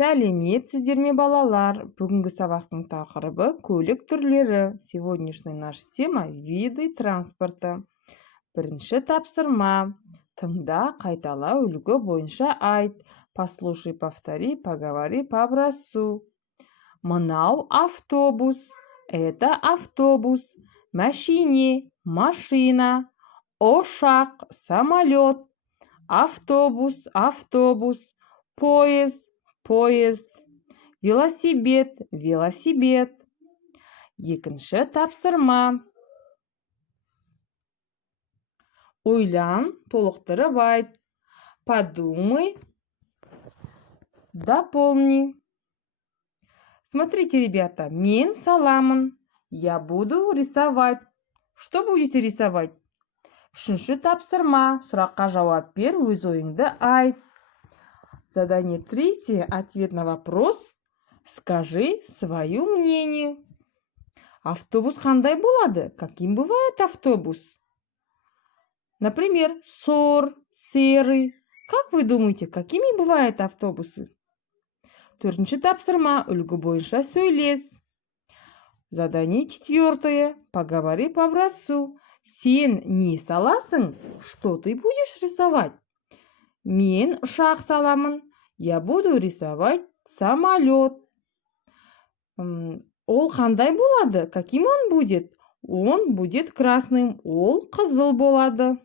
Сәлеметсіздер ме, балалар? Бүгінгі сабақтың тақырыбы көлік түрлері. Сегодняшняя наша тема – виды транспорта. Бірінші тапсырма. Тыңда, қайтала, үлгі бойынша айт. Послушай, повтори, поговори по образцу. Мынау автобус. Это автобус. Машине – машина. Ошақ – самолет. Автобус – автобус. Поезд – поезд. Велосипед – велосипед. Екінші тапсырма. Ойлан, толықтырып айт. Подумай, дополни. Смотрите, ребята, мен саламын. Я буду рисовать. Что будете рисовать? Үшінші тапсырма. Сұраққа жауап бер, өз ойыңды айт. Задание третье. Ответ на вопрос. Скажи свое мнение. Автобус қандай болады? Каким бывает автобус? Например, сор, серый. Как вы думаете, какими бывают автобусы? Төртінші тапсырма. Үлгі бойынша сөйлес. Задание четвертое. Поговори по образцу. Сен не саласың? Что ты будешь рисовать? Мен ұшақ саламын. Я буду рисовать самолет. Ол қандай болады? Каким он будет? Он будет красным. Ол қызыл болады.